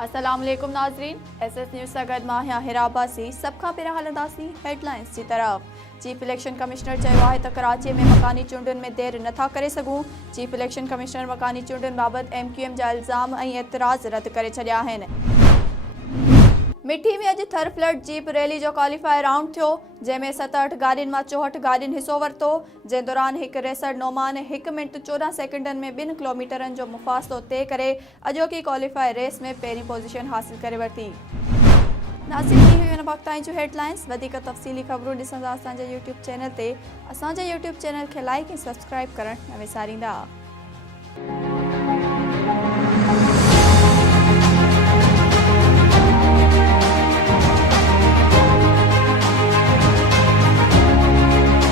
अस्सलाम वालेकुम नाज़रीन, SS न्यूज़ सां गॾु मां आहियां हिरा अब्बासी। सभ खां पहिरियां हलंदासीं हेडलाइंस जी तरफ़। चीफ इलेक्शन कमिश्नर चयो आहे त कराची में मकानी चूंडुनि में देरि नथा करे सघूं। चीफ इलेक्शन कमिश्नर मकानी चूंडुनि बाबति MQM जा इल्ज़ाम ऐं एतिराज़ रद्द करे छॾिया आहिनि। मिठी में अॼु थर फ्लड जीप रैली जो क्वालिफायर राउंड थियो, जंहिंमें 7-8 गाॾियुनि मां 64 गाॾियुनि हिसो वरितो, जंहिं दौरान हिकु रेसर नोमान 1 मिंट 14 सेकंडनि में 2 किलोमीटरनि जो मुफ़ासिलो तइ करे अॼोकी क्वालिफायर रेस में पहिरीं पोज़ीशन हासिल करे वरिती। नाज़रीन, थी हुई वक़्त ताईं जूं हेडलाइंस। वधीक तफ़सीली ख़बरूं ॾिसंदा असांजे YouTube चैनल ते। असांजे YouTube चैनल खे लाइक ऐं सब्सक्राइब करणु न विसारींदा।